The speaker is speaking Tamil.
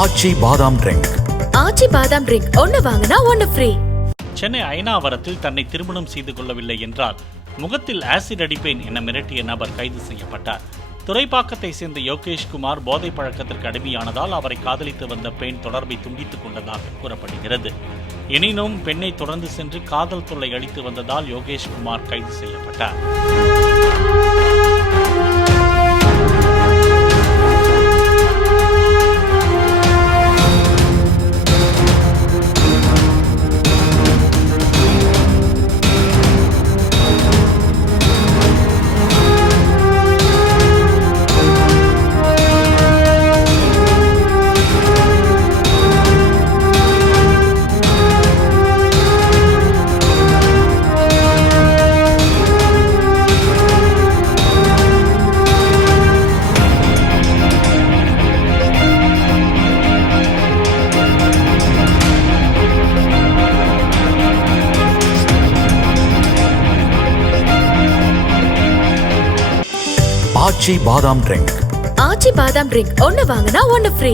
ஆச்சி பாதாம் ட்ரிங்க். ஆச்சி பாதாம் ட்ரிங்க் ஒன்னு வாங்கினா ஒன்னு ஃப்ரீ. சென்னை ஐனாவரத்தில் தன்னை திருமணம் செய்து கொள்ளவில்லை என்றால் முகத்தில் ஆசிட் அடிப்பேன் என மிரட்டிய நபர் கைது செய்யப்பட்டார். துறைப்பாக்கத்தை சேர்ந்த யோகேஷ்குமார் போதை பழக்கத்திற்கு அடிமையானதால் அவரை காதலித்து வந்த பெண் தொடர்பை துண்டித்துக் கொண்டதாக கூறப்படுகிறது. எனினும் பெண்ணை தொடர்ந்து சென்று காதல் தொல்லை அளித்து வந்ததால் யோகேஷ்குமார் கைது செய்யப்பட்டார். ஆச்சி பாதாம் ட்ரிங்க். ஆச்சி பாதாம் ட்ரிங்க் ஒன்னு வாங்கினா ஒன்னு ஃப்ரீ.